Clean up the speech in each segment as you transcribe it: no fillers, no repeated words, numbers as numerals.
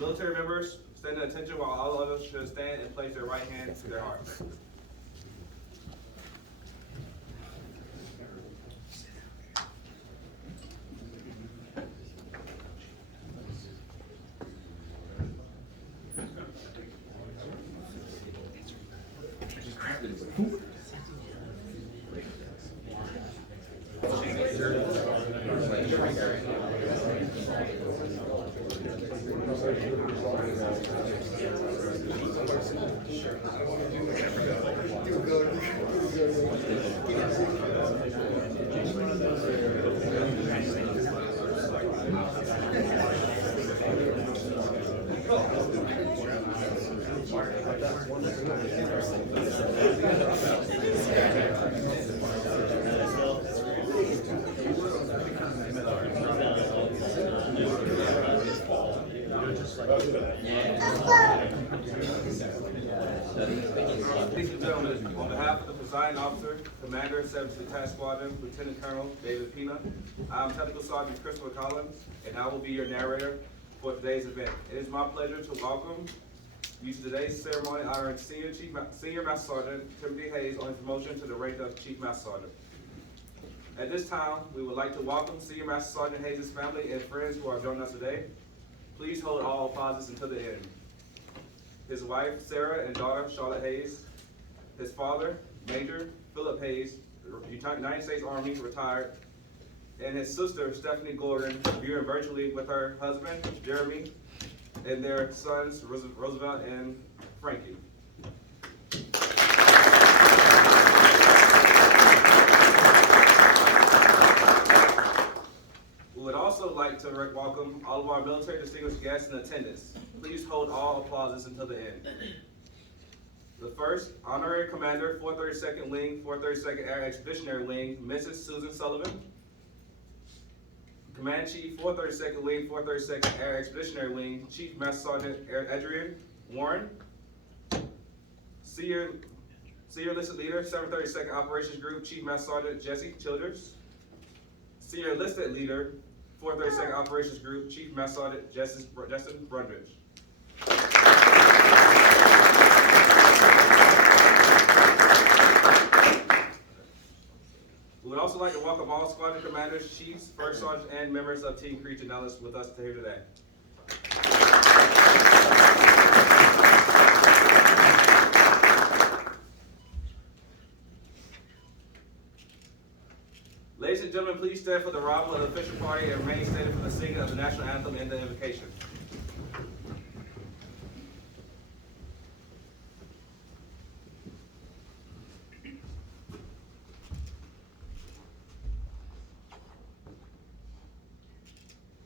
Military members, stand at attention while all others should stand and place their right hand to their heart. Ladies and gentlemen, on behalf of the presiding officer, Commander, 7th Task Squadron, Lieutenant Colonel David Pina, I am Technical Sergeant Christopher Collins, and I will be your narrator for today's event. It is my pleasure to welcome you to today's ceremony honoring Senior Master Sergeant Timothy Hayes on his promotion to the rank of Chief Master Sergeant. At this time, we would like to welcome Senior Master Sergeant Hayes' family and friends who are joining us today. Please hold all applauses until the end. His wife, Sarah, and daughter, Charlotte Hayes. His father, Major Philip Hayes, United States Army, retired. And his sister, Stephanie Gordon, viewing virtually with her husband, Jeremy, and their sons, Roosevelt and Frankie. We would also like to welcome all of our military distinguished guests in attendance. Please hold all applauses until the end. The first, Honorary Commander, 432nd Wing, 432nd Air Expeditionary Wing, Mrs. Susan Sullivan. Command Chief, 432nd Wing, 432nd Air Expeditionary Wing, Chief Master Sergeant Adrian Warren. Senior Enlisted Leader, 732nd Operations Group, Chief Master Sergeant Jesse Childers. Senior Enlisted Leader, 432nd Operations Group, Chief Master Sergeant Justin Brundridge. We would also like to welcome all squadron commanders, chiefs, first sergeants, and members of Team Creech and Ellis with us here today. Ladies and gentlemen, please stand for the arrival of the official party and remain standing for the singing of the national anthem and the invocation.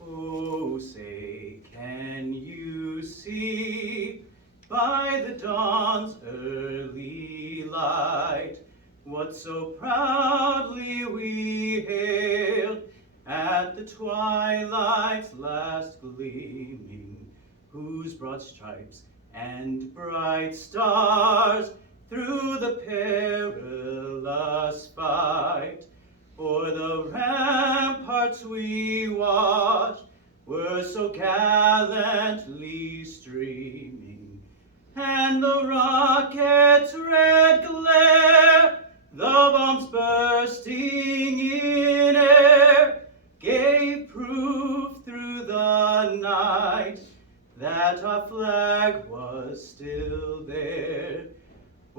Oh, say, can you see by the dawn's early light what so proudly we hailed at the twilight's last gleaming, whose broad stripes and bright stars through the perilous fight o'er the ramparts we watched were so gallantly streaming, and the rocket's red glare, the bombs bursting in air, gave proof through the night that our flag was still there.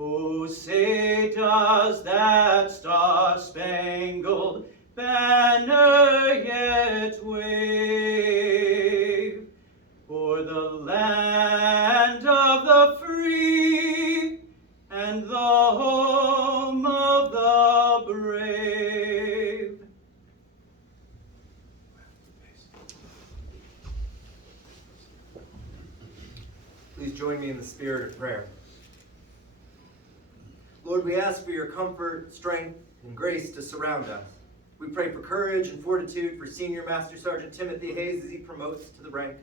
Oh, say, does that star-spangled banner yet wave o'er the land of the free and the home of the brave? Please join me in the spirit of prayer. Lord, we ask for your comfort, strength, and grace to surround us. We pray for courage and fortitude for Senior Master Sergeant Timothy Hayes as he promotes to the rank of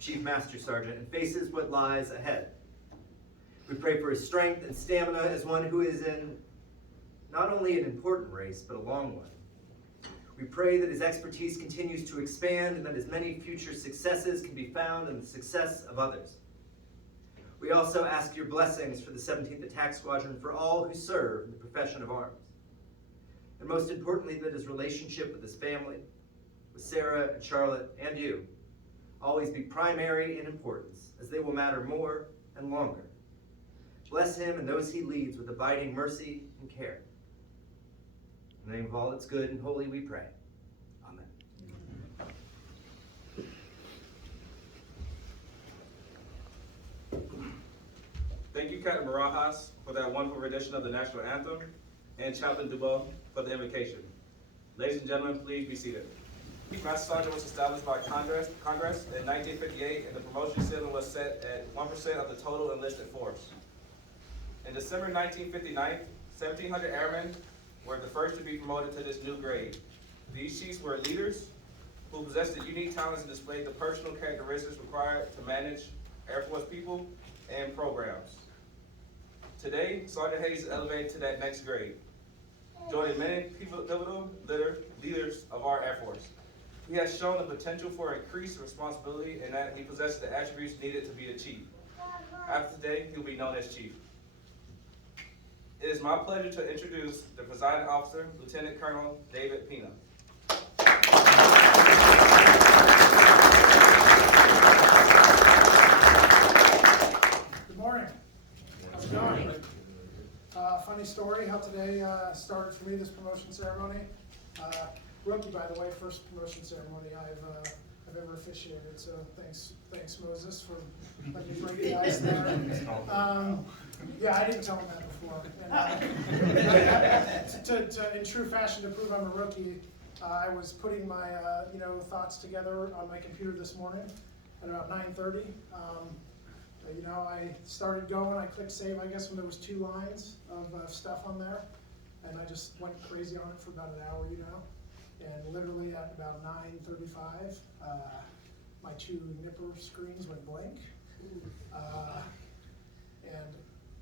Chief Master Sergeant and faces what lies ahead. We pray for his strength and stamina as one who is in not only an important race, but a long one. We pray that his expertise continues to expand and that as many future successes can be found in the success of others. We also ask your blessings for the 17th Attack Squadron for all who serve in the profession of arms. And most importantly, that his relationship with his family, with Sarah and Charlotte and you, always be primary in importance, as they will matter more and longer. Bless him and those he leads with abiding mercy and care. In the name of all that's good and holy we pray. Amen. Thank you, Captain Barajas, for that wonderful rendition of the national anthem, and Chaplain Dubois for the invocation. Ladies and gentlemen, please be seated. Chief Master Sergeant was established by Congress in 1958, and the promotion ceiling was set at 1% of the total enlisted force. In December 1959, 1,700 airmen were the first to be promoted to this new grade. These chiefs were leaders who possessed the unique talents and displayed the personal characteristics required to manage Air Force people and programs. Today, Sergeant Hayes is elevated to that next grade, joining many pivotal leaders of our Air Force. He has shown the potential for increased responsibility and that he possesses the attributes needed to be a chief. After today, he will be known as Chief. It is my pleasure to introduce the presiding officer, Lieutenant Colonel David Pina. Good morning. How's it going? Funny story how today started for me, this promotion ceremony. Rookie, by the way, first promotion ceremony I've ever officiated. So thanks Moses for letting me break the ice there. Yeah, I didn't tell him that before. And, in true fashion, to prove I'm a rookie, I was putting my thoughts together on my computer this morning at about 9:30. I started going. I clicked save, I guess, when there was 2 lines of stuff on there, and I just went crazy on it for about an hour, And literally at about 9:35, my 2 nipper screens went blank. And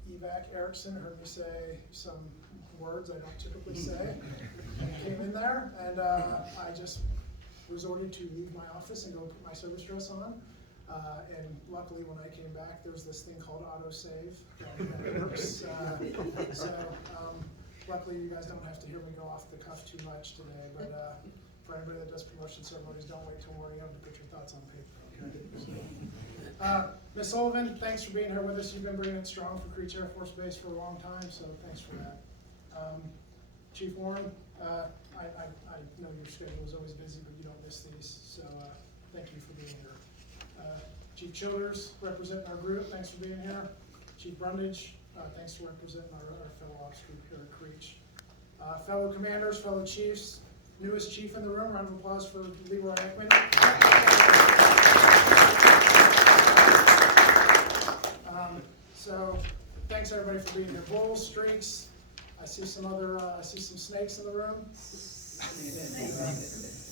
Evac Erickson heard me say some words I don't typically say, and came in there, and I just resorted to leave my office and go put my service dress on. And luckily, when I came back, there's this thing called autosave that works. Luckily, you guys don't have to hear me go off the cuff too much today, but for anybody that does promotion ceremonies, don't wait till morning of to put your thoughts on paper, okay? Ms. Sullivan, thanks for being here with us. You've been bringing it strong for Creech Air Force Base for a long time, so thanks for that. Chief Warren, I know your schedule is always busy, but you don't miss these, so thank you for being here. Chief Childers, representing our group, thanks for being here. Chief Brundage, thanks for representing our fellow ops group here at Creech. Fellow commanders, fellow chiefs, newest chief in the room, round of applause for Leroy Ekman. So thanks everybody for being here. Bulls, streaks, I see some snakes in the room.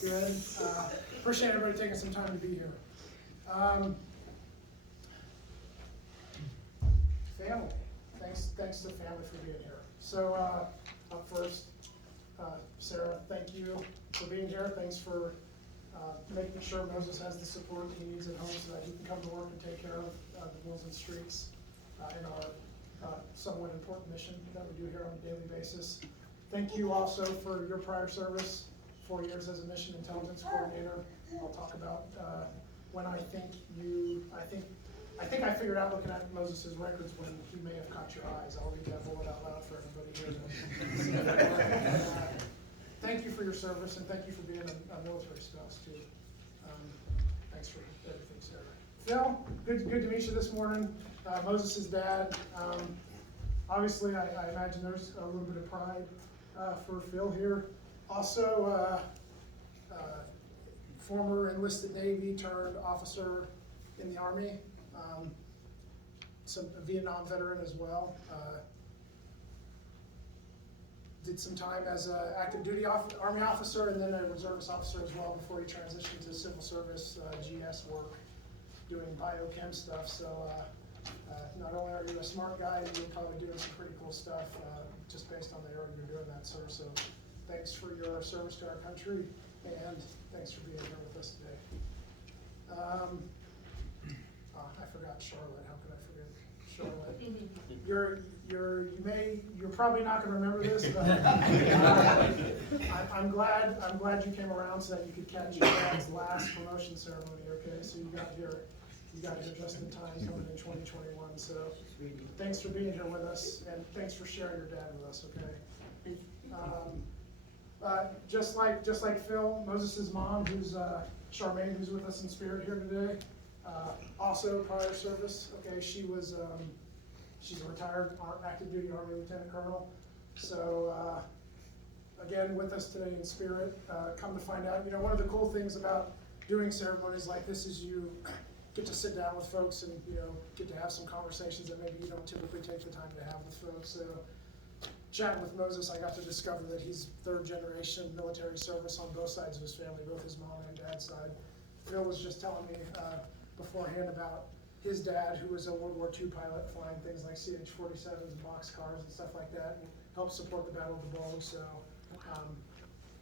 Good. Appreciate everybody taking some time to be here. Family. Thanks to family for being here. So up first, Sarah, thank you for being here. Thanks for making sure Moses has the support he needs at home so that he can come to work and take care of the Bulls and Streaks in our somewhat important mission that we do here on a daily basis. Thank you also for your prior service, 4 years as a mission intelligence coordinator. I'll talk about when I think I figured out looking at Moses' records when he may have caught your eyes. I'll read that bullet out loud for everybody here. Thank you for your service, and thank you for being a military spouse too. Thanks for everything, Sarah. Phil, good to meet you this morning. Moses' dad. Obviously, I imagine there's a little bit of pride for Phil here. Also, former enlisted Navy turned officer in the Army. A Vietnam veteran as well. Did some time as an active duty Army officer and then a reservist officer as well before he transitioned to civil service GS work, doing biochem stuff. So not only are you a smart guy, you're probably doing some pretty cool stuff just based on the area you're doing that, sir. So thanks for your service to our country, and thanks for being here with us today. I forgot Charlotte. How could I forget Charlotte? You're probably not going to remember this, but I'm glad you came around so that you could catch your dad's last promotion ceremony. Okay, so you got here just in time coming in 2021. So thanks for being here with us, and thanks for sharing your dad with us. Okay. Just like Phil, Moses' mom, who's Charmaine, who's with us in spirit here today, also prior service. Okay, she's a retired active duty Army Lieutenant Colonel. So again, with us today in spirit. Come to find out, one of the cool things about doing ceremonies like this is you get to sit down with folks and get to have some conversations that maybe you don't typically take the time to have with folks. So chatting with Moses, I got to discover that he's third generation military service on both sides of his family, both his mom and dad's side. Phil was just telling me beforehand about his dad, who was a World War II pilot, flying things like CH-47s and boxcars and stuff like that, and helped support the Battle of the Bulge. So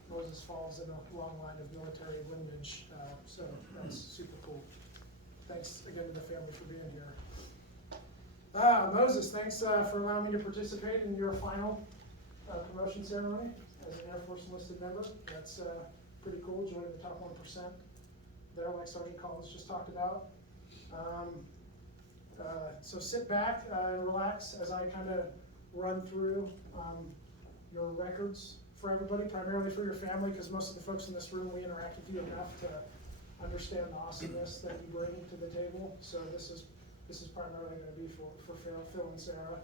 Moses falls in a long line of military lineage, so that's super cool. Thanks again to the family for being here. Moses, thanks for allowing me to participate in your final promotion ceremony as an Air Force enlisted member. That's pretty cool, joining the top 1% there, like Sergeant Collins just talked about. So sit back and relax as I kind of run through your records for everybody, primarily for your family, because most of the folks in this room, we interact with you enough to understand the awesomeness that you bring to the table. So this is primarily going to be for Phil and Sarah.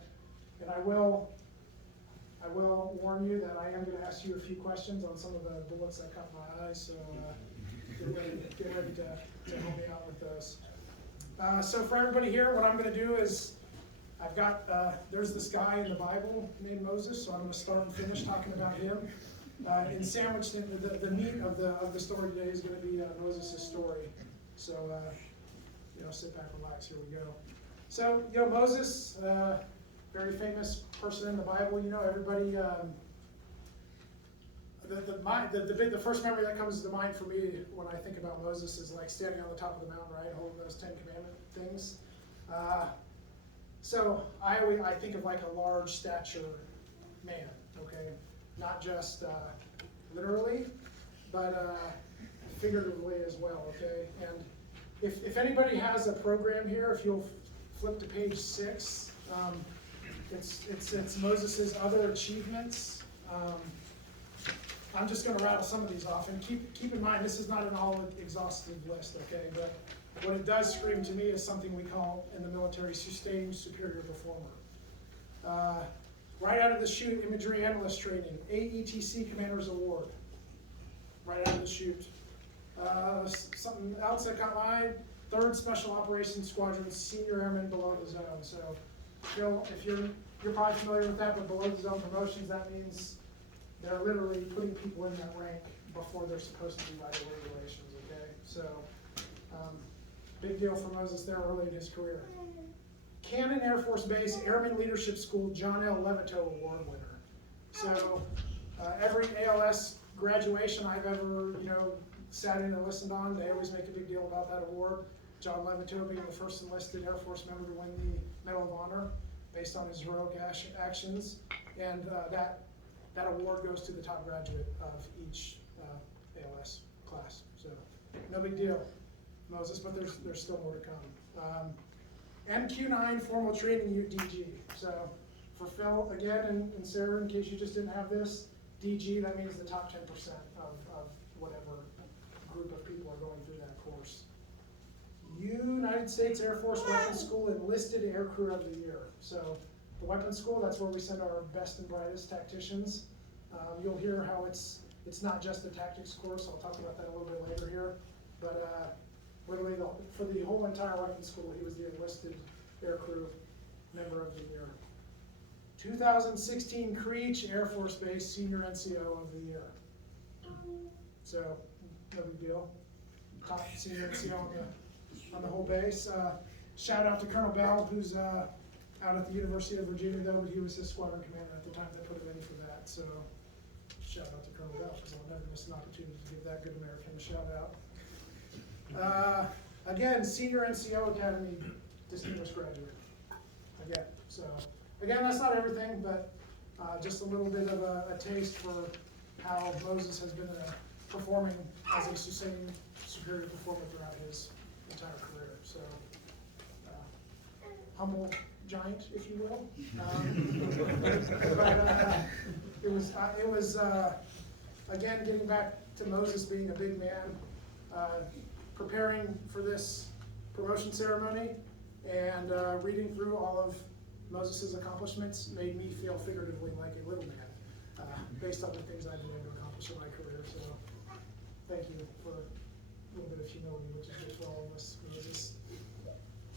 And I will warn you that I am going to ask you a few questions on some of the bullets that caught my eye, so get ready to help me out with those. So for everybody here, what I'm going to do is, I've got, there's this guy in the Bible named Moses, so I'm going to start and finish talking about him. And sandwiched in the meat of the story today is going to be Moses' story. So, sit back, relax, here we go. So, Moses, very famous person in the Bible, everybody, the first memory that comes to mind for me when I think about Moses is like standing on the top of the mountain, right, holding those 10 Commandment things. So I think of like a large stature man, okay? Not just literally, but figuratively as well, okay? And if anybody has a program here, if you'll flip to page 6, it's Moses' other achievements. I'm just going to rattle some of these off, and keep in mind this is not an all-exhaustive list, okay? But what it does scream to me is something we call in the military sustained superior performer. Right out of the chute, imagery analyst training, AETC Commander's Award. Right out of the chute. Something else that caught my eye, 3rd Special Operations Squadron Senior Airman below the zone. So, Phil, if you're probably familiar with that, but below the zone promotions, that means they're literally putting people in that rank before they're supposed to be by the regulations, okay? So, big deal for Moses there early in his career. Cannon Air Force Base Airman Leadership School John L. Levito Award winner. So, every ALS graduation I've ever, sat in and listened on, they always make a big deal about that award. John Levito being the first enlisted Air Force member to win the Medal of Honor based on his heroic actions. And that award goes to the top graduate of each ALS class. So, no big deal, Moses, but there's still more to come. MQ9 Formal Training UDG. So, for Phil, again, and Sarah, in case you just didn't have this, DG, that means the top 10% of whatever group of people are going through that course. United States Air Force Weapons School Enlisted Aircrew of the Year. So the Weapons School, that's where we send our best and brightest tacticians. You'll hear how it's not just a tactics course. I'll talk about that a little bit later here. But literally, for the whole entire Weapons School, he was the Enlisted Aircrew Member of the Year. 2016 Creech Air Force Base Senior NCO of the Year. So, no big deal. Top senior NCO on the whole base. Shout out to Colonel Bell, who's out at the University of Virginia, though, but he was his squadron commander at the time they put him in for that. So, shout out to Colonel Bell, because I'll never miss an opportunity to give that good American a shout out. Again, Senior NCO Academy distinguished graduate. Again, so, again, that's not everything, but just a little bit of a taste for how Moses has been performing as a sustained superior performer throughout his entire career. So, humble giant, if you will. But it was again, getting back to Moses being a big man, preparing for this promotion ceremony and reading through all of Moses' accomplishments made me feel figuratively like a little man, based on the things I've been able to accomplish in my career. So thank you for a little bit of humility, which is good for all of us, Moses.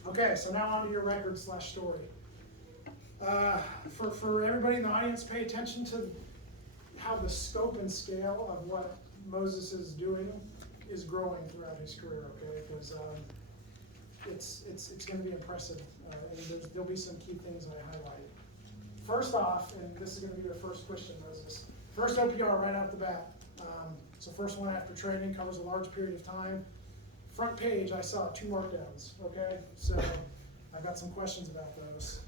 Okay, so now on to your record/story. For everybody in the audience, pay attention to how the scope and scale of what Moses is doing is growing throughout his career, okay? Because it's going to be impressive, and there'll be some key things I highlight. First off, and this is going to be your first question, Moses. First OPR right out the bat. So first one after training, covers a large period of time. Front page, I saw 2 markdowns, okay? So I've got some questions about those.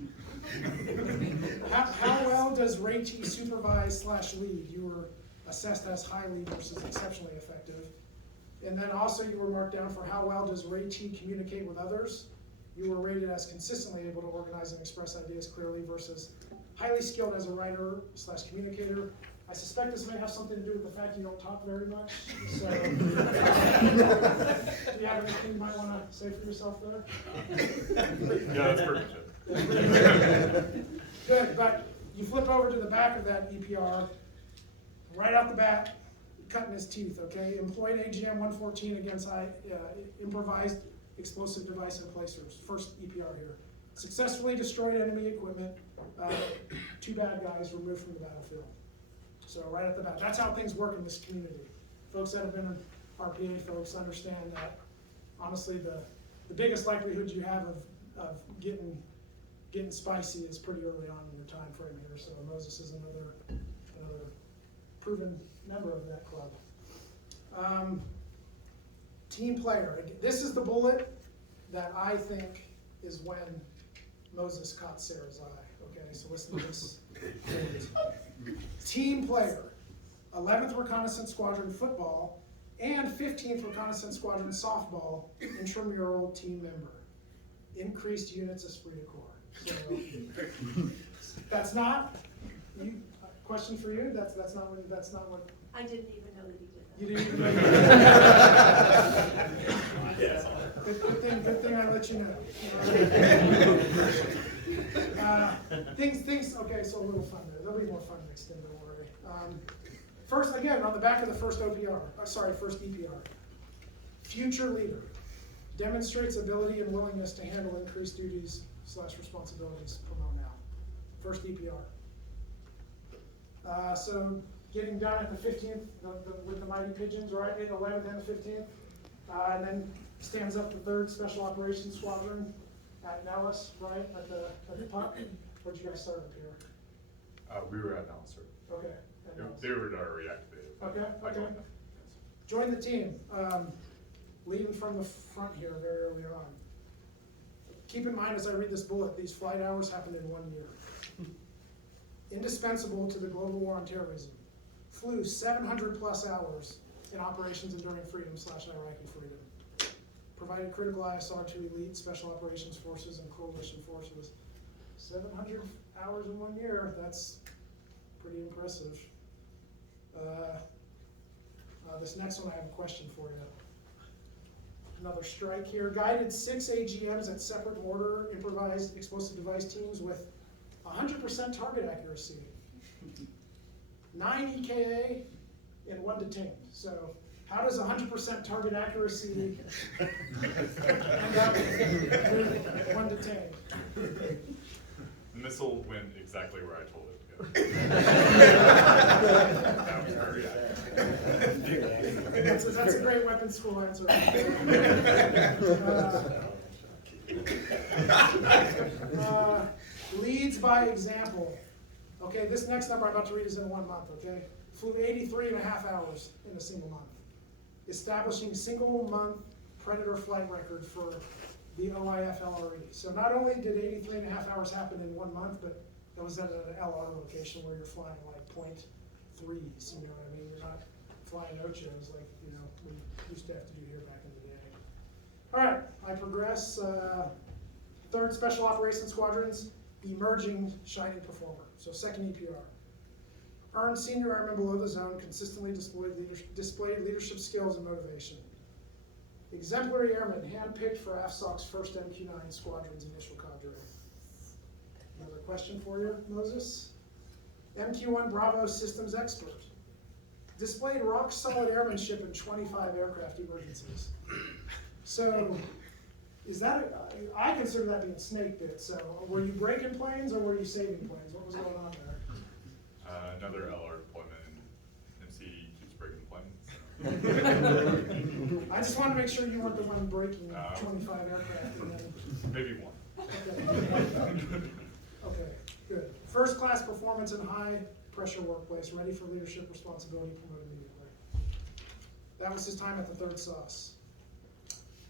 How well does Ray T supervise/lead? You were assessed as highly versus exceptionally effective. And then also you were marked down for how well does Ray T communicate with others? You were rated as consistently able to organize and express ideas clearly versus highly skilled as a writer/communicator. I suspect this may have something to do with the fact you don't talk very much. So, do you have anything you might want to say for yourself there? Yeah, that's pretty good. Good, but you flip over to the back of that EPR, right out the bat, cutting his teeth, okay? Employed AGM 114 against improvised explosive device and placers. First EPR here. Successfully destroyed enemy equipment. 2 bad guys removed from the battlefield. So right at the bat, that's how things work in this community. Folks that have been RPA folks understand that, honestly, the biggest likelihood you have of getting spicy is pretty early on in your time frame here. So Moses is another proven member of that club. Team player. This is the bullet that I think is when Moses caught Sarah's eye. Okay, so listen to this. Team player. 11th Reconnaissance Squadron football and 15th Reconnaissance Squadron softball intramural team member. Increased units esprit de corps. So that's not. Question for you. That's not what. I didn't even know that he did that. You didn't even know. Yes. Good thing I let you know. Things. Okay, so a little fun there. There'll be more fun next time. Don't worry. First, again, on the back of the first first EPR. Future leader demonstrates ability and willingness to handle increased duties/responsibilities. Promote now. First EPR. So getting done at the 15th with the Mighty Pigeons, right? In 11th and the 15th. And then stands up the 3rd Special Operations Squadron at Nellis, right? At the punt. Where'd you guys start up here? We were at Nellis, sir. Okay. at Nellis. They were reactivated. Okay, I okay. joined them. Join the team. Leading from the front here very early on. Keep in mind as I read this bullet, these flight hours happened in 1 year. Indispensable to the global war on terrorism. Flew 700 plus hours in operations enduring freedom/Iraqi freedom. Provided critical ISR to elite special operations forces and coalition forces. 700 hours in 1 year, that's pretty impressive. This next one I have a question for you. Another strike here. Guided 6 AGMs at separate mortar improvised explosive device teams with 100% target accuracy. 9 EKA and 1 detained. So how does 100% target accuracy end up with 1 detained? The missile went exactly where I told it to go. That was very accurate. That's a great weapons school answer. Leads by example. Okay, this next number I'm about to read is in 1 month, okay? flew 83 and a half hours in a single month, establishing single month Predator flight record for the OIF LRE. So not only did 83 and a half hours happen in 1 month, but it was at an LR location where you're flying like 0.3s, you know what I mean? You're not flying ochos like, you know, we used to have to do here back in the day. All right, I progress. 3rd Special Operations Squadron's emerging shining performer. So 2nd EPR. Earned senior airman below the zone, consistently displayed leadership skills and motivation. Exemplary airman, handpicked for AFSOC's first MQ-9 squadron's initial cadre. Another question for you, Moses. MQ-1 Bravo systems expert. Displayed rock-solid airmanship in 25 aircraft emergencies. So, is that, I consider that being snake bit, so were you breaking planes or were you saving planes? What was going on there? Another LR deployment, and MC keeps breaking planes. I just wanted to make sure you weren't the one breaking 25 aircraft. And then, Maybe one. okay, good. First class performance in high pressure workplace, ready for leadership responsibility, promoted immediately. That was his time at the 3rd SOS.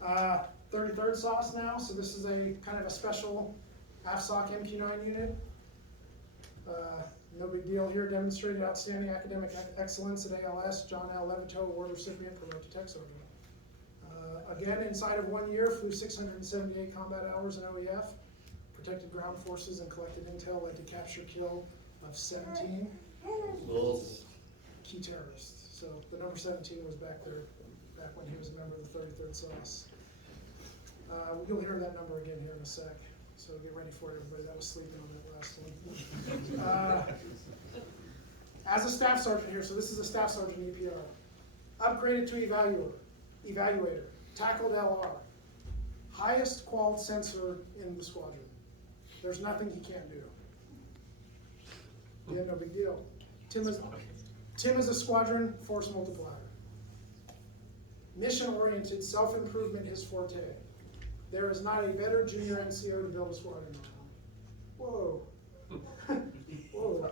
33rd SOS now, so this is a kind of a special AFSOC MQ-9 unit. No big deal here, demonstrated outstanding academic excellence at ALS, John L. Levito Award recipient, promoted to Tech Sergeant. Again, inside of 1 year, flew 678 combat hours in OEF, protected ground forces and collected intel, led to capture kill of 17 key terrorists. So the number 17 was back there, back when he was a member of the 33rd SOS. You'll hear that number again here in a sec. So get ready for it, everybody that was sleeping on that last one. As a staff sergeant here, so this is a staff sergeant EPR. Upgraded to evaluator, tackled LR. Highest qual sensor in the squadron. There's nothing he can't do. Yeah, no big deal. Tim is a squadron force multiplier. Mission-oriented, self-improvement his forte. There is not a better junior NCO to build a squadron on. Whoa. Whoa.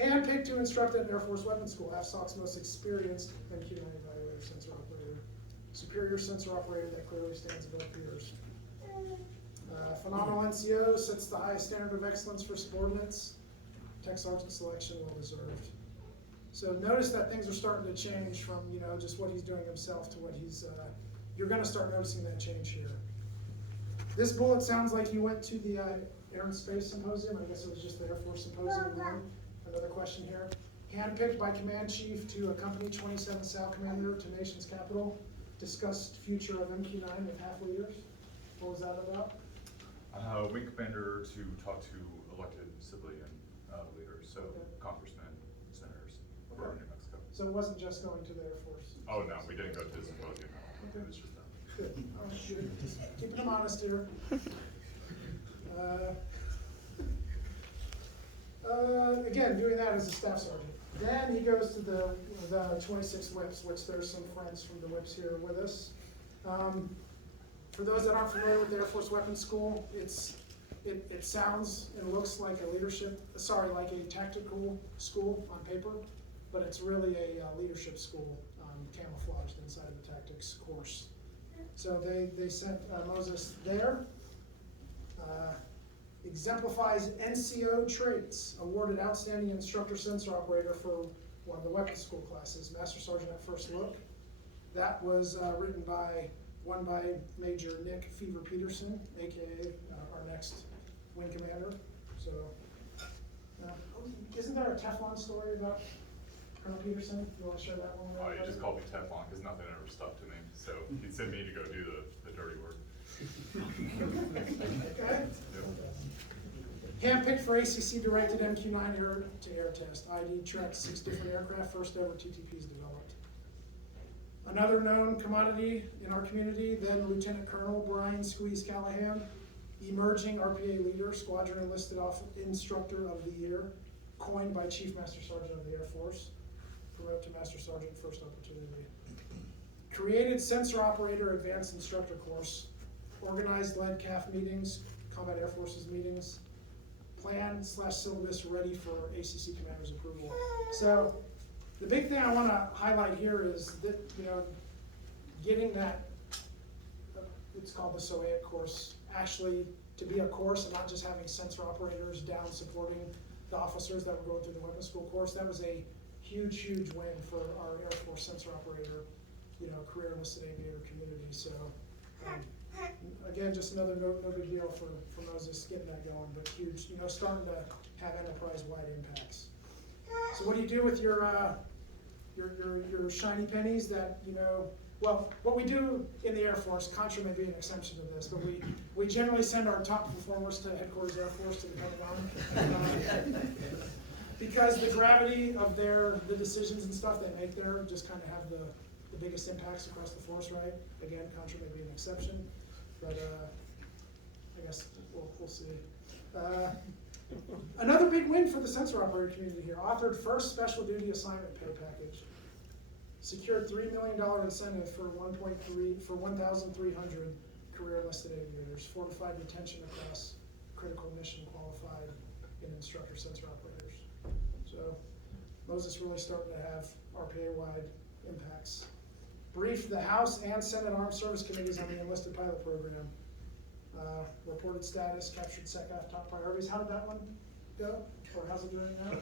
Handpicked to instruct at Air Force Weapons School, AFSOC's most experienced MQ-9 evaluator sensor operator. Superior sensor operator that clearly stands above peers. Phenomenal NCO, sets the highest standard of excellence for subordinates. Tech Sergeant selection, well deserved. So notice that things are starting to change from, you know, just what he's doing himself to what he's, you're gonna start noticing that change here. This bullet sounds like he went to the Air and Space Symposium. I guess it was just the Air Force Symposium. Another question here. Handpicked by Command Chief to accompany 27th SAL Commander to Nation's Capital. Discussed future of MQ-9 with half leaders. What was that about? Wing commander to talk to elected civilian leaders, so congressmen, senators, for New Mexico. So it wasn't just going to the Air Force? Oh no, we didn't go to the symposium. No. It was just that. Good. All right, good. Just keeping them honest here. Again, doing that as a staff sergeant. Then he goes to the 26th Whips, which there's some friends from the Whips here with us. For those that aren't familiar with the Air Force Weapons School, it sounds and looks like a like a tactical school on paper, but it's really a leadership school camouflaged inside of the tactics course. So they sent Moses there. Exemplifies NCO traits, awarded outstanding instructor sensor operator for one of the weapons school classes, Master Sergeant at First Look. That was won by Major Nick Fever Peterson, aka our next wing commander. So, isn't there a Teflon story about Colonel Peterson? You want to share that one? Oh, he just called me Teflon because nothing ever stuck to me. So he'd send me to go do the dirty work. Okay. Yep. Handpicked for ACC directed MQ-9 air-to-air test. ID tracked 6 different aircraft, first ever TTPs developed. Another known commodity in our community, then Lieutenant Colonel Brian Squeeze Callahan, emerging RPA leader, squadron enlisted instructor of the year, coined by Chief Master Sergeant of the Air Force, promoted to Master Sergeant first opportunity. Created sensor operator advanced instructor course, organized, led CAF meetings, Combat Air Forces meetings, plan/syllabus ready for ACC commander's approval. So the big thing I want to highlight here is that, getting that, it's called the SOAIC course, actually to be a course and not just having sensor operators down supporting the officers that were going through the weapons school course. That was a huge, huge win for our Air Force sensor operator, career enlisted aviator community. So again, just another no big deal for Moses getting that going, but huge, starting to have enterprise-wide impacts. So what do you do with your shiny pennies that, well, what we do in the Air Force, Contra may be an exception to this, but we generally send our top performers to Headquarters Air Force to the Pentagon. Because the gravity of the decisions and stuff they make there just kind of have the biggest impacts across the force, right? Again, Contra may be an exception, but I guess we'll see. Another big win for the sensor operator community here. Authored first special duty assignment pay package. Secured $3 million incentive for 1,300 career enlisted aviators. Fortified retention across critical mission qualified and instructor sensor operators. So Moses really starting to have RPA-wide impacts. Briefed the House and Senate Armed Service Committees on the enlisted pilot program. Reported status, captured SECAF top priorities. How did that one go? Or how's it doing now?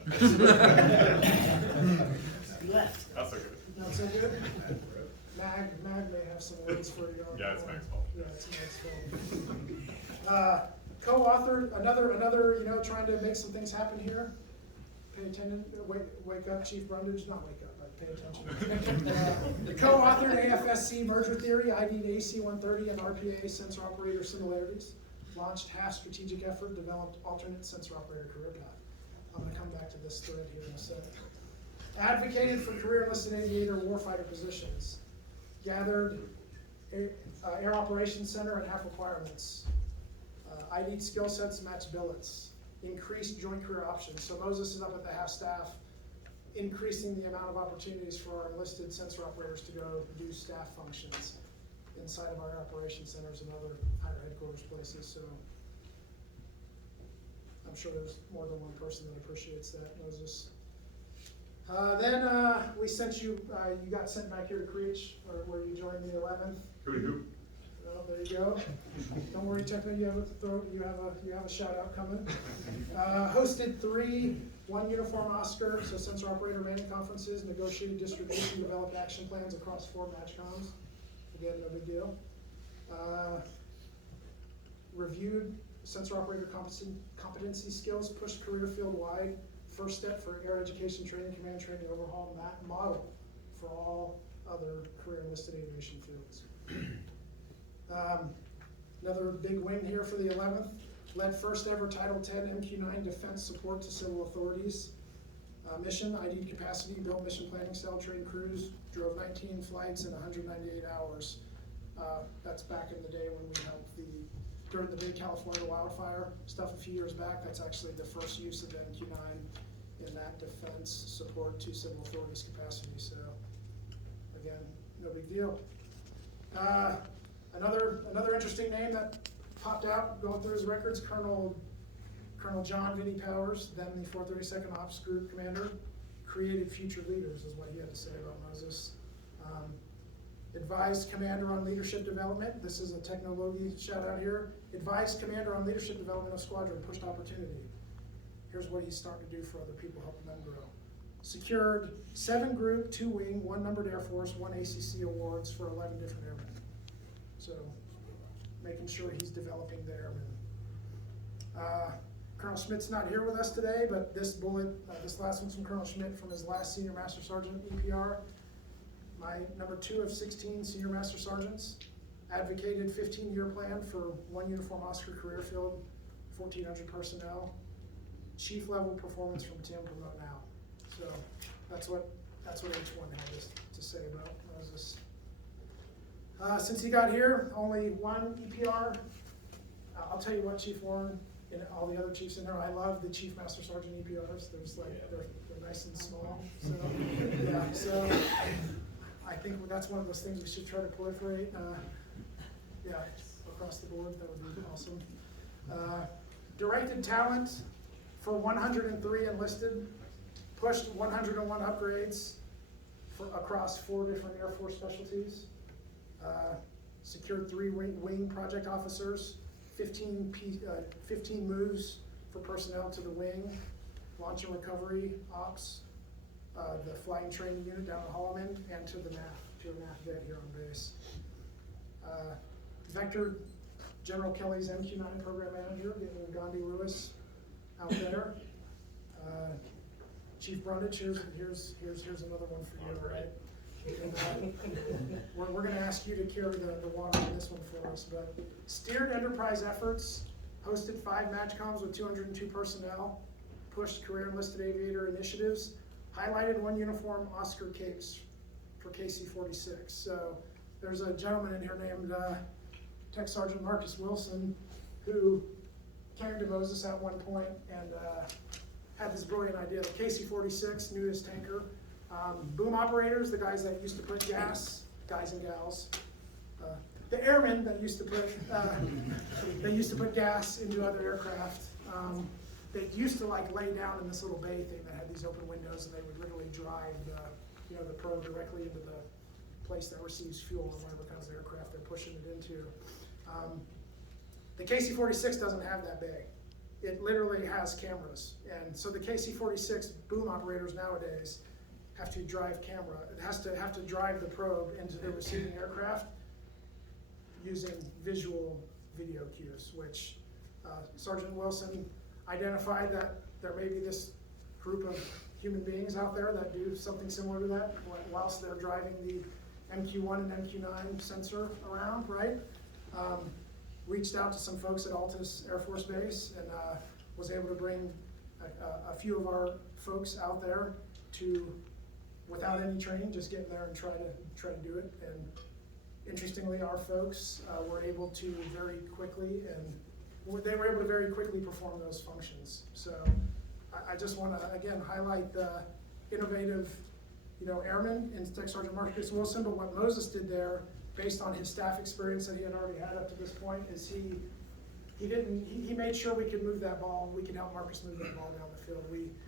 That's so good. Not so good? Mag may have some words for you. Yeah, it's Mag's fault. Yeah, it's Mag's fault. Co-authored another, trying to make some things happen here. Pay attention, wake up, Chief Brundage, not wake up, but pay attention. The co-authored AFSC merger theory, ID'd AC-130 and RPA sensor operator similarities. Launched half strategic effort, developed alternate sensor operator career path. I'm gonna come back to this thread here in a second. Advocated for career enlisted aviator warfighter positions. Gathered Air Operations Center and half requirements. ID'd skill sets, match billets. Increased joint career options. So Moses is up at the half staff, increasing the amount of opportunities for our enlisted sensor operators to go do staff functions inside of our operations centers and other higher headquarters places. So I'm sure there's more than one person that appreciates that, Moses. Then we sent you, you got sent back here to Creech, or where you joined the 11th. Who? Well, there you go. Don't worry, Techno, you have a shout out coming. Hosted 3 one uniform Oscar, so sensor operator manning conferences, negotiated distribution, developed action plans across 4 MatchComs. Again, no big deal. Reviewed sensor operator competency skills, pushed career field wide. First step for air education training, command training overhaul model for all other career enlisted aviation fields. Another big win here for the 11th. Led first ever Title 10 MQ-9 defense support to civil authorities. Mission, ID'd capacity, built mission planning cell, trained crews, drove 19 flights in 198 hours. That's back in the day when we helped during the big California wildfire stuff a few years back. That's actually the first use of MQ-9 in that defense support to civil authorities capacity. So again, no big deal. Another interesting name that popped out going through his records, Colonel John Vinnie Powers, then the 432nd Ops Group Commander, created future leaders is what he had to say about Moses. Advised Commander on Leadership Development. This is a technology shout out here. Advised Commander on Leadership Development of Squadron, pushed opportunity. Here's what he's starting to do for other people, helping them grow. Secured 7 group, 2 wing, 1 numbered Air Force, 1 ACC awards for 11 different airmen. So making sure he's developing the airmen. Colonel Schmidt's not here with us today, but this bullet, this last one's from Colonel Schmidt from his last Senior Master Sergeant EPR. My number 2 of 16 Senior Master Sergeants. Advocated 15-year plan for 1 uniform Oscar career field, 1,400 personnel. Chief level performance from Tim, promote now. So that's what H1 had to say about Moses. Since he got here, only 1 EPR. I'll tell you what, Chief Warren and all the other chiefs in there, I love the Chief Master Sergeant EPRs. There's they're nice and small. So yeah, so I think that's one of those things we should try to proliferate. Yeah, across the board, that would be awesome. Directed talent, for 103 enlisted, pushed 101 upgrades across 4 different Air Force specialties, secured 3 wing project officers, 15 moves for personnel to the wing, launch and recovery ops, the flying training unit down in Holloman, and to the NAF, pure NAF vet here on base. Vector, General Kelly's MQ-9 program manager, getting Gandhi Lewis out there. Chief Brundage, here's another one for you, all right? And, we're gonna ask you to carry the water on this one for us, but steered enterprise efforts, hosted 5 MATCOMs with 202 personnel, pushed career enlisted aviator initiatives, highlighted 1 uniform Oscar capes for KC-46. So there's a gentleman in here named Tech Sergeant Marcus Wilson who came to Moses at one point and had this brilliant idea. The KC-46, newest tanker, boom operators, the guys that used to put gas, guys and gals, the airmen that used to put gas into other aircraft. They used to like lay down in this little bay thing that had these open windows, and they would literally drive the probe directly into the place that receives fuel on whatever kinds of aircraft they're pushing it into. The KC-46 doesn't have that bay. It literally has cameras, and so the KC-46 boom operators nowadays have to drive camera. It has to drive the probe into the receiving aircraft using visual video cues, which Sergeant Wilson identified that there may be this group of human beings out there that do something similar to that whilst they're driving the MQ-1 and MQ-9 sensor around, right? Reached out to some folks at Altus Air Force Base and was able to bring a few of our folks out there to, without any training, just get in there and try to do it. And interestingly, our folks were able to very quickly perform those functions. So I just want to again highlight the innovative, airmen in Tech Sergeant Marcus Wilson. But what Moses did there, based on his staff experience that he had already had up to this point, is he made sure we could move that ball. We could help Marcus move that ball down the field.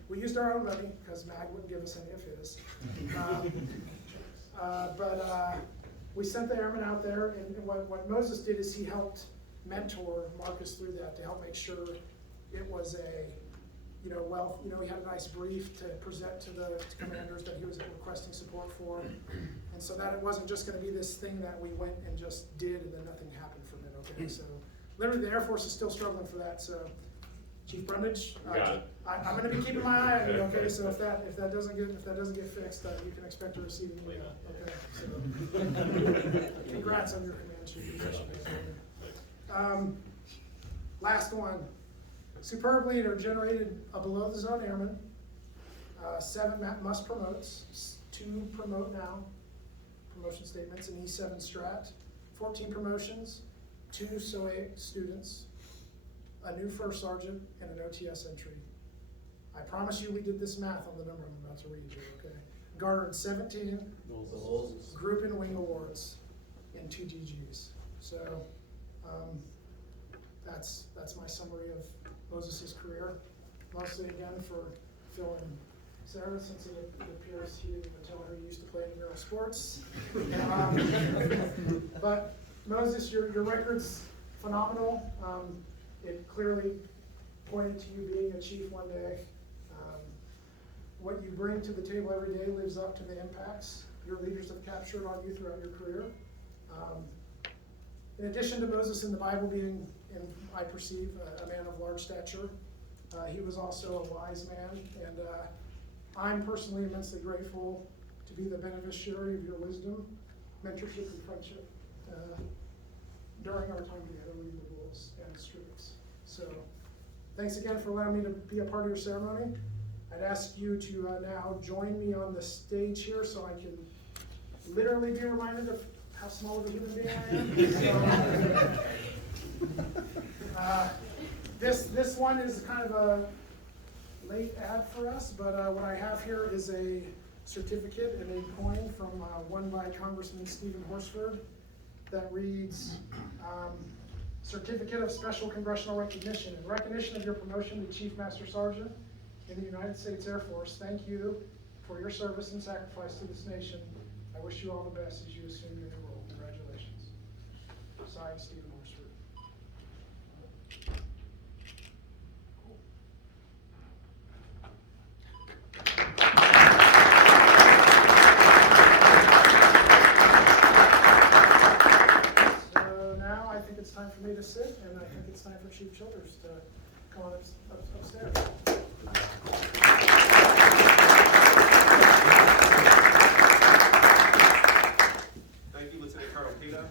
We used our own money because Mag wouldn't give us any of his. But we sent the airmen out there, and what Moses did is he helped mentor Marcus through that to help make sure it was he had a nice brief to present to the commanders that he was requesting support for, and so that it wasn't just going to be this thing that we went and just did and then nothing happened from it. Okay, so literally the Air Force is still struggling for that. So Chief Brundage, I'm going to be keeping my eye on you. Okay, so if that doesn't get fixed, you can expect to receive an email. Okay, so congrats on your command chief position. Last one. Superb leader generated a below the zone airman, 7 must promotes, 2 promote now, promotion statements, an E7 strat, 14 promotions, 2 SOA students, a new first sergeant, and an OTS entry. I promise you we did this math on the number I'm about to read here, okay? Garnered 17 group and wing awards in 2 DGs. So that's my summary of Moses' career, mostly again for Phil and Sarah, since it appears he didn't even tell her he used to play intramural sports. But Moses, your record's phenomenal. It clearly pointed to you being a chief one day. What you bring to the table every day lives up to the impacts your leaders have captured on you throughout your career. In addition to Moses in the Bible being, and I perceive, a man of large stature, he was also a wise man, and I'm personally immensely grateful to be the beneficiary of your wisdom, mentorship, and friendship during our time together reading the rules and the streets. So thanks again for allowing me to be a part of your ceremony. I'd ask you to now join me on the stage here so I can literally be reminded of how small of a human being I am. This one is kind of a late ad for us, but what I have here is a certificate and a coin from one by Congressman Stephen Horsford that reads, Certificate of Special Congressional Recognition. In recognition of your promotion to Chief Master Sergeant in the United States Air Force, thank you for your service and sacrifice to this nation. I wish you all the best as you assume your new role. Congratulations. Signed, Stephen Horsford. So now I think it's time for me to sit, and I think it's time for Chief Childers to come on upstairs. Thank you, Lieutenant Colonel Pina.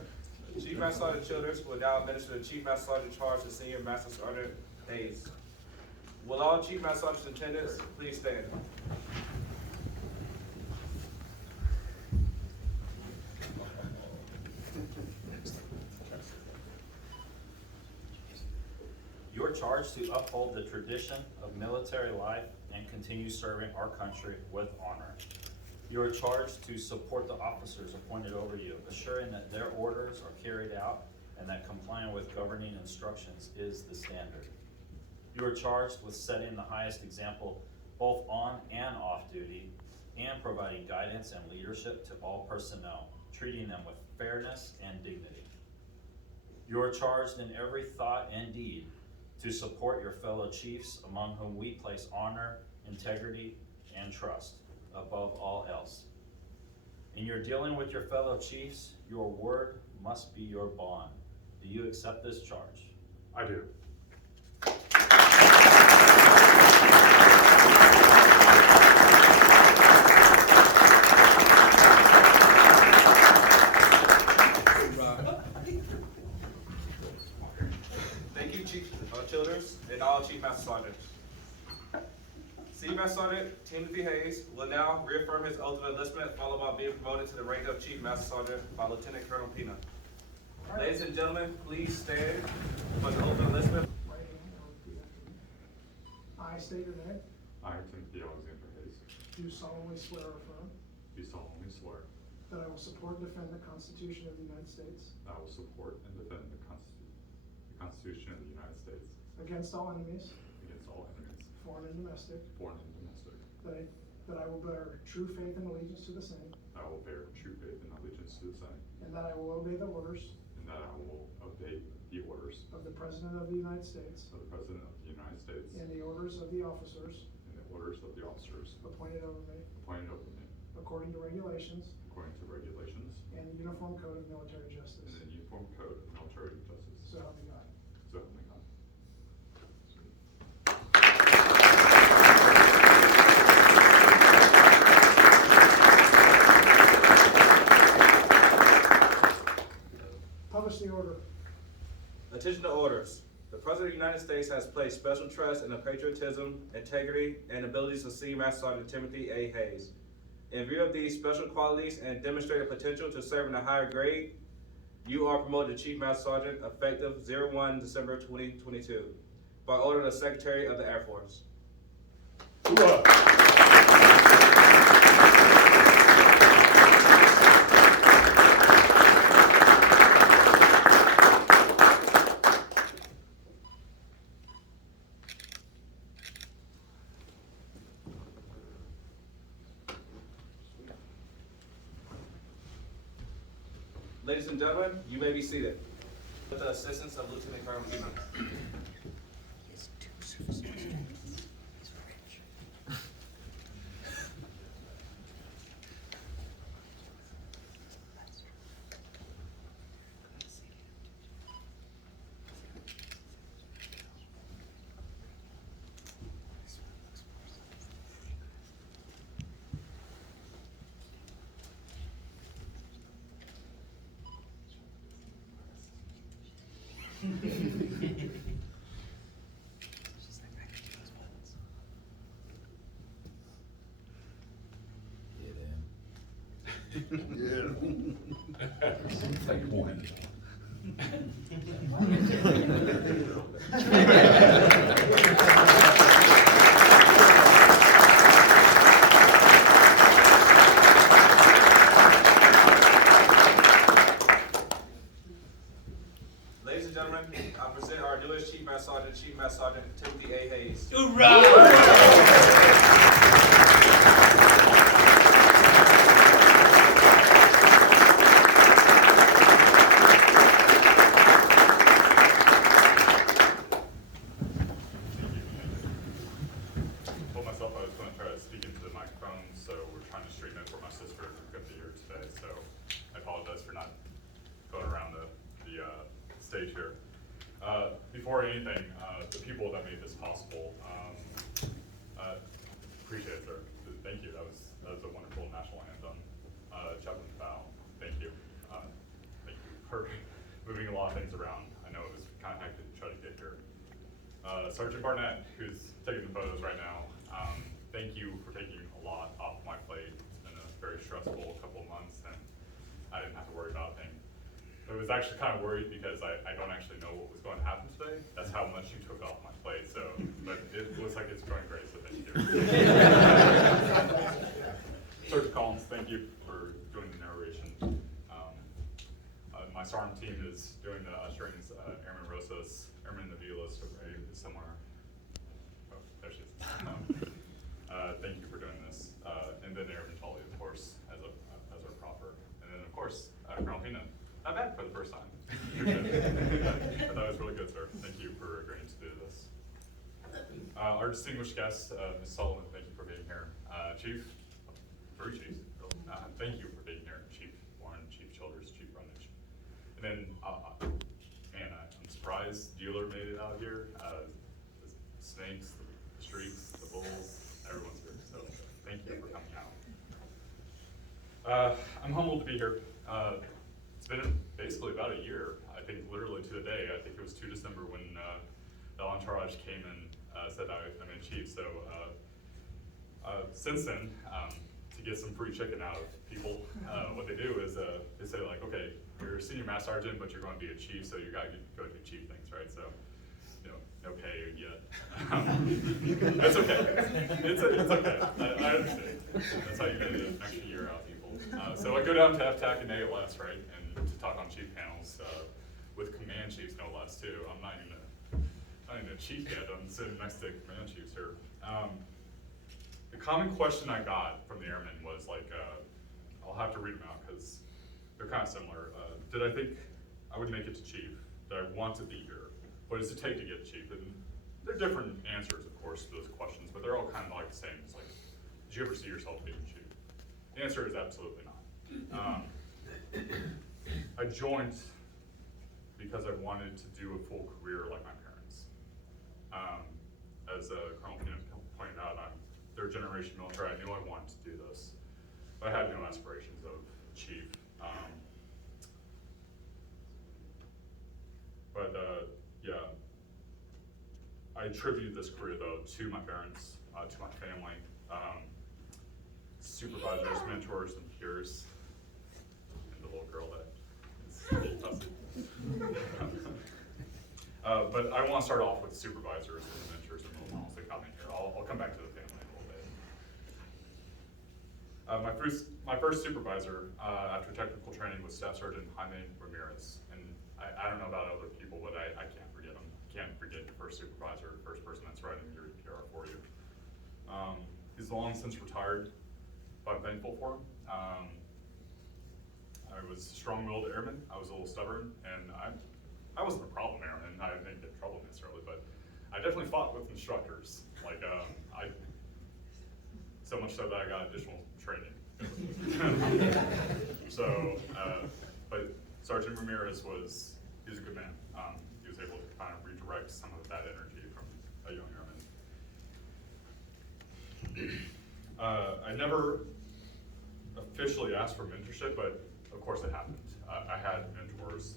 Chief Master Sergeant Childers will now administer the Chief Master Sergeant charge to Senior Master Sergeant Hayes. Will all Chief Master Sergeants in attendance please stand? You are charged to uphold the tradition of military life and continue serving our country with honor. You are charged to support the officers appointed over you, assuring that their orders are carried out and that complying with governing instructions is the standard. You are charged with setting the highest example both on and off duty and providing guidance and leadership to all personnel, treating them with fairness and dignity. You are charged in every thought and deed to support your fellow chiefs, among whom we place honor, integrity, and trust above all else. In your dealing with your fellow chiefs, your word must be your bond. Do you accept this charge? I do. Thank you, Chief Childers, and all Chief Master Sergeants. Senior Master Sergeant Timothy Hayes will now reaffirm his oath of enlistment, followed by being promoted to the rank of Chief Master Sergeant by Lieutenant Colonel Pina. Ladies and gentlemen, please stand for the oath of enlistment. Right hand and repeat after me. I state your name. I, Timothy Alexander Hayes, Do solemnly swear or affirm do solemnly swear that I will support and defend the Constitution of the United States that I will support and defend the Constitution of the United States against all enemies, against all enemies, foreign and domestic, foreign and domestic, that I will bear true faith and allegiance to the same, that I will bear true faith and allegiance to the same, and that I will obey the orders and that I will obey the orders of the President of the United States of the President of the United States and the orders of the officers and the orders of the officers appointed over me appointed over me according to regulations according to regulations and the Uniform Code of Military and Justice. the Uniform Code of Military Justice. So help me God. So help me God. Publish the order. Attention to orders. The President of the United States has placed special trust in the patriotism, integrity, and abilities of Senior Master Sergeant Timothy A. Hayes. In view of these special qualities and demonstrated potential to serve in a higher grade, you are promoted to Chief Master Sergeant effective 01 December 2022 by order of the Secretary of the Air Force. Ladies and gentlemen, you may be seated. With the assistance of Lieutenant Colonel Pina. Take one. Ladies and gentlemen, Master Sergeant, Chief Master Sergeant Timothy A. Hayes. Told myself I was going to try to speak into the microphone, so we're trying to straighten it for my sister who's going to be here today. So I apologize for not going around the stage here. Before anything, the people that made this possible, appreciate it, sir. Thank you. That was a wonderful national anthem. Chaplain Bow, thank you. Thank you for moving a lot of things around. I know it was kind of hectic to try to get here. Sergeant Barnett, who's taking the photos right now, thank you for taking a lot off my plate. It's been a very stressful couple of months, and I didn't have to worry about a thing. I was actually kind of worried because I don't actually know what was going to happen today. That's how much you took off my plate. So, but it looks like it's going great, so thank you. Sergeant Collins, thank you for doing the narration. My SARM team is doing the usherings. Airman Rosas, Airman Navila is somewhere. Oh, there she is. Thank you for doing this. And then Airman Tully, of course, as our propper. And then, of course, Colonel Pina. Not bad for the first time. I thought it was really good, sir. Thank you for agreeing to do this. Our distinguished guest, Ms. Sullivan, thank you for being here. Chief, three chiefs, really. Thank you for being here. Chief Warren, Chief Childers, Chief Brundage. And then, man, I'm surprised Dealer made it out here. The snakes, the streaks, the bulls, everyone's here. So thank you for coming out. I'm humbled to be here. It's been basically about a year, I think literally to the day. I think it was 2 December when the entourage came and said I'm in chief. So since then, to get some free chicken out of people, what they do is they say like, okay, you're a senior master sergeant, but you're going to be a chief, so you got to go do chief things, right? So, no pay yet. That's okay. It's okay. I understand. That's how you get an extra year out of people. So I go down to FTAC and ALS, right, and to talk on chief panels with command chiefs, no less, too. I'm not even a chief yet. I'm sitting next to command chiefs here. The common question I got from the airmen was like, I'll have to read them out because they're kind of similar. Did I think I would make it to chief? Did I want to be here? What does it take to get chief? And there are different answers, of course, to those questions, but they're all kind of like the same. It's like, did you ever see yourself being chief? The answer is absolutely not. I joined because I wanted to do a full career like my parents. As Colonel Pina pointed out, I'm third generation military. I knew I wanted to do this, but I had no aspirations of chief. Yeah, I attribute this career though to my parents, to my family, supervisors, mentors, and peers, and the little girl that is a little fussy. But I want to start off with supervisors and mentors and role models that got me here. I'll come back to the family in a little bit. My first supervisor after technical training was Staff Sergeant Jaime Ramirez, and I don't know about other people, but I can't forget him. Can't forget your first supervisor, first person that's writing your EPR for you. He's long since retired, but I'm thankful for him. I was a strong-willed airman. I was a little stubborn, and I wasn't a problem airman. I didn't get in trouble necessarily, but I definitely fought with instructors. Like so much so that I got additional training. So, but Sergeant Ramirez he was a good man. He was able to kind of redirect some of that energy from a young airman. I never officially asked for mentorship, but of course it happened. I had mentors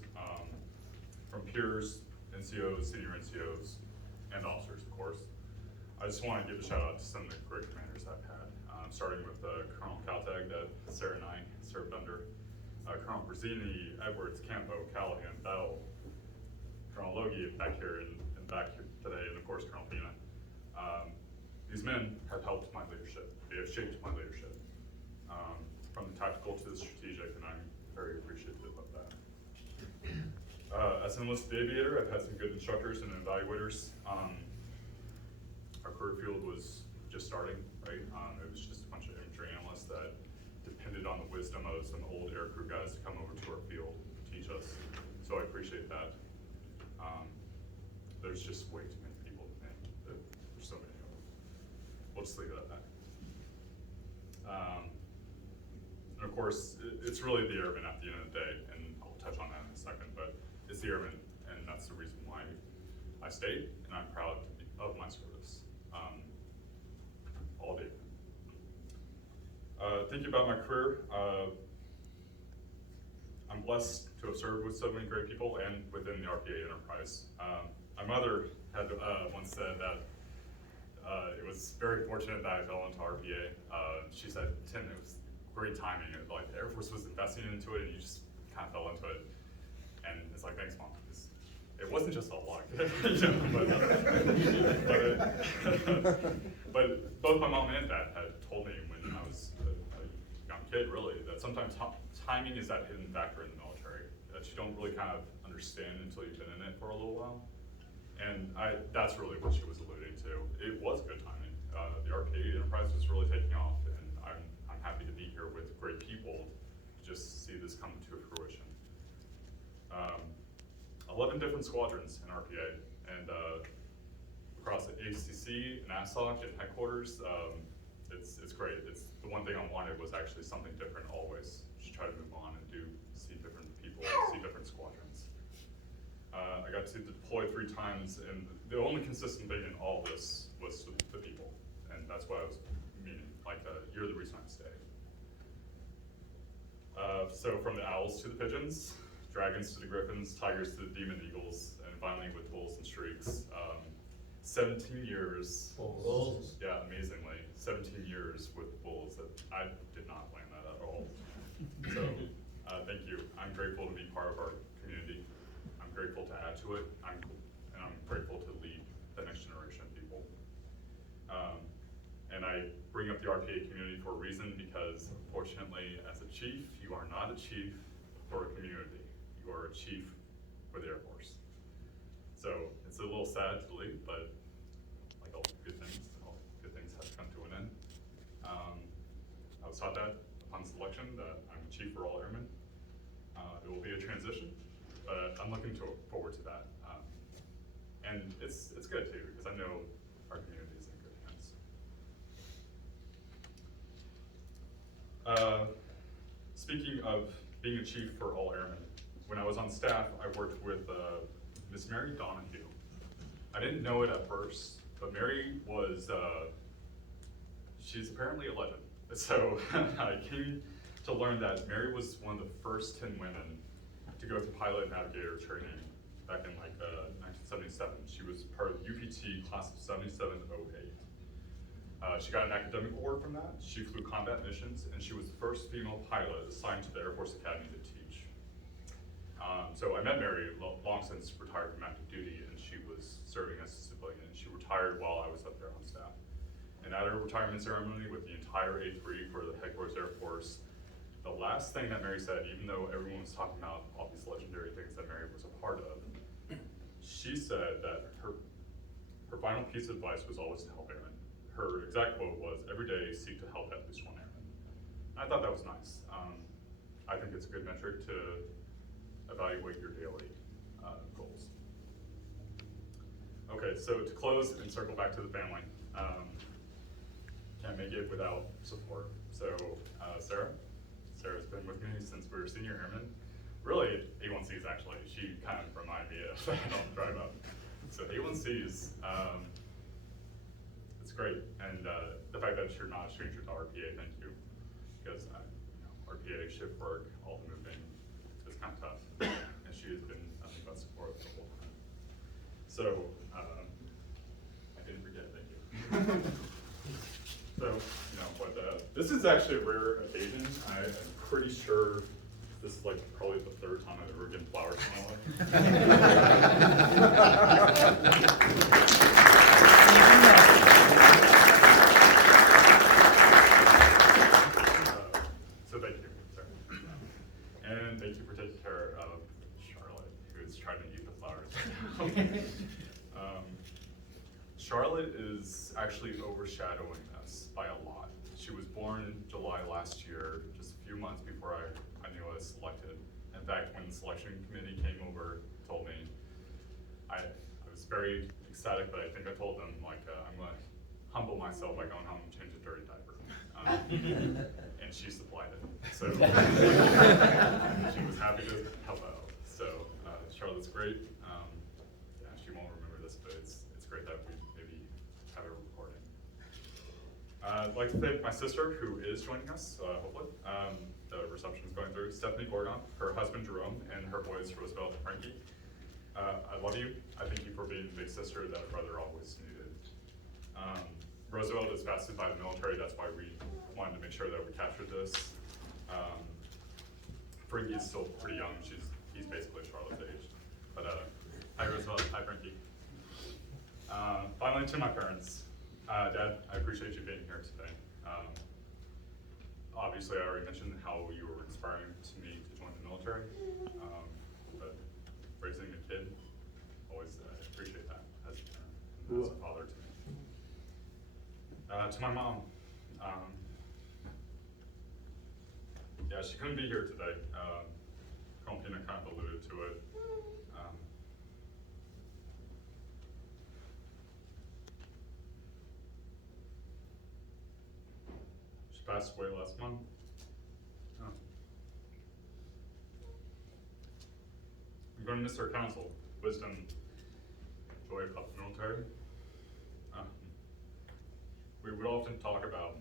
from peers, NCOs, senior NCOs, and officers, of course. I just want to give a shout out to some of the great commanders I've had, starting with Colonel Caltag that Sarah and I served under, Colonel Brazini, Edwards, Campo, Callahan, Bell, Colonel Logie back here and back here today, and of course Colonel Pina. These men have helped my leadership. They have shaped my leadership, from the tactical to the strategic, and I'm very appreciative of that. as an enlisted aviator, I've had some good instructors and evaluators. Our career field was just starting, right? It was just a bunch of infantry analysts that depended on the wisdom of some old aircrew guys to come over to our field to teach us. So I appreciate that. There's just way too many people, man. There's so many of them. We'll just leave it at that. And of course, it's really the airmen at the end of the day, and I'll touch on that in a second, but it's the airmen, and that's the reason why I stayed, and I'm proud of my service. All day. Thinking about my career, I'm blessed to have served with so many great people and within the RPA enterprise. My mother had once said that it was very fortunate that I fell into RPA. She said, Tim, it was great timing. Like the Air Force was investing into it and you just kind of fell into it. And it's like, thanks, Mom. It wasn't just all luck. But both my mom and dad had told me when I was a young kid, really, that sometimes timing is that hidden factor in the military that you don't really kind of understand until you've been in it for a little while. And that's really what she was alluding to. It was good timing. The RPA enterprise was really taking off, and I'm happy to be here with great people to just see this come to fruition. 11 different squadrons in RPA, and across the ACC and ASOC and headquarters, it's great. It's the one thing I wanted was actually something different always. Just try to move on and see different people, see different squadrons. I got to deploy 3 times, and the only consistent thing in all this was the people, and that's what I was meaning. Like, you're the reason I stayed. So from the owls to the pigeons, dragons to the griffins, tigers to the demon eagles, and finally with bulls and streaks. 17 years. Bulls. Yeah, amazingly, 17 years with bulls. I did not plan that at all. So, thank you. I'm grateful to be part of our community. I'm grateful to add to it. I'm grateful to lead the next generation of people. And I bring up the RPA community for a reason because, unfortunately, as a chief, you are not a chief for a community. You are a chief for the Air Force. So it's a little sad to leave, but like all good things have to come to an end. I was taught that upon selection that I'm a chief for all airmen. It will be a transition, but I'm looking forward to that. And it's good too, because I know our community is in good hands. Speaking of being a chief for all airmen, when I was on staff, I worked with Miss Mary Donahue. I didn't know it at first, but Mary was, she's apparently a legend. So I came to learn that Mary was one of the first 10 women to go through pilot navigator training back in like 1977. She was part of UPT class of 7708. She got an academic award from that. She flew combat missions, and she was the first female pilot assigned to the Air Force Academy to teach. So I met Mary long since retired from active duty, and she was serving as a civilian. She retired while I was up there on staff. And at her retirement ceremony with the entire A3 for the headquarters Air Force, the last thing that Mary said, even though everyone was talking about all these legendary things that Mary was a part of, she said that her final piece of advice was always to help airmen. Her exact quote was, every day seek to help at least one airman. And I thought that was nice. I think it's a good metric to evaluate your daily goals. Okay, so to close and circle back to the family, can't make it without support. So Sarah's been with me since we were senior airmen. Really, A1Cs actually, she kind of reminded me of that on the drive up. So A1Cs, it's great. And the fact that you're not a stranger to RPA, thank you. Because RPA, shift work, all the moving, it's kind of tough. And she has been nothing but supportive the whole time. So, I didn't forget, thank you. So, this is actually a rare occasion. I'm pretty sure this is like probably the 3rd time I've ever given flowers in my life. So thank you, Sarah. And thank you for taking care of Charlotte, who is trying to eat Charlotte is actually overshadowing us by a lot. She was born July last year, just a few months before I knew I was selected. In fact, when the selection committee came over, told me, I was very ecstatic, but I think I told them, like, I'm gonna humble myself by going home and change a dirty diaper. And she supplied it, so. She was happy to help out, so Charlotte's great. Yeah, she won't remember this, but it's great that we maybe have a recording. I'd like to thank my sister, who is joining us, hopefully. The reception is going through. Stephanie Gorgon, her husband Jerome, and her boys Roosevelt and Frankie. I love you. I thank you for being the big sister that a brother always needed. Roosevelt is fasted by the military. That's why we wanted to make sure that we captured this. Frankie's still pretty young. He's basically Charlotte's age. But hi Roosevelt, hi Frankie. Finally, to my parents. Dad, I appreciate you being here today. Obviously, I already mentioned how you were inspiring to me to join the military. But raising a kid, always appreciate that as a parent, and as a father to me. To my mom, yeah, she couldn't be here today. Crumpina kind of alluded to it. She passed away last month. I'm going to miss her counsel, wisdom, joy about the military. We would often talk about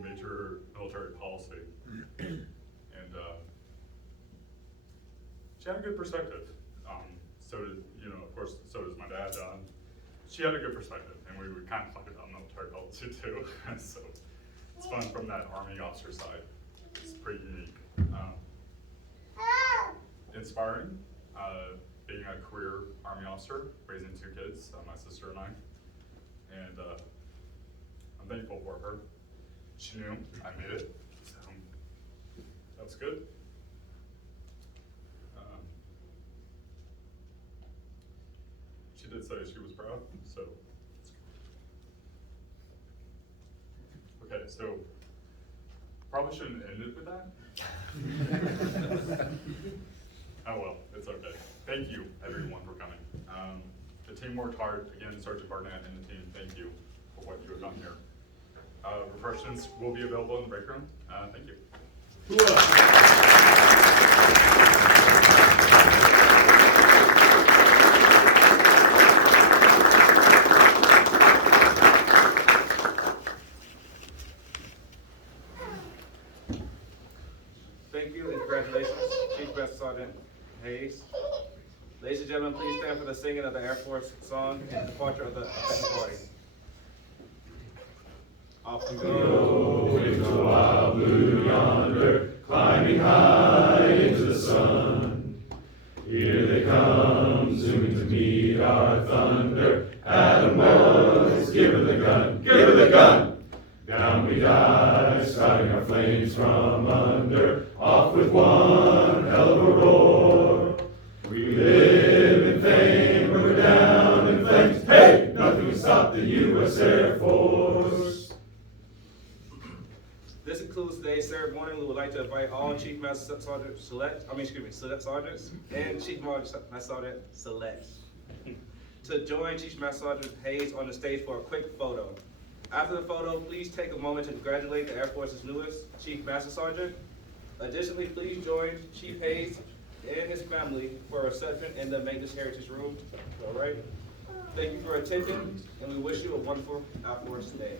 major military policy, and she had a good perspective. So did, of course, so does my dad. She had a good perspective, and we would kind of talk about military policy too. So it's fun from that Army officer side. It's pretty unique. Inspiring, being a career Army officer, raising 2 kids, my sister and I. And I'm thankful for her. She knew I made it, so that was good. She did say she was proud, so it's good. Okay, so probably shouldn't end it with that. Oh well, it's okay. Thank you everyone for coming. The team worked hard. Again, Sergeant Barnett and the team, thank you for what you have done here. Refreshments will be available in the break room. Thank you. Thank you and congratulations, Chief Master Sergeant Hayes. Ladies and gentlemen, please stand for the singing of the Air Force song and departure of the second party. Off we go into the wild blue yonder, climbing high into the sun. Here they come, zooming to meet our thunder. Adam boys, give her the gun, give her the gun. Down we dive, spouting our flames from under. Off with one hell of a roar. We live in fame, but we're down in flames. Hey, nothing can stop the U.S. Air Force. This concludes today's ceremony. We would like to invite all Chief Master Sergeant Select Sergeants and Chief Master Sergeant Selects to join Chief Master Sergeant Hayes on the stage for a quick photo. After the photo, please take a moment to congratulate the Air Force's newest Chief Master Sergeant. Additionally, please join Chief Hayes and his family for a reception in the Maintenance Heritage Room. All right. Thank you for attending, and we wish you a wonderful Air Force day.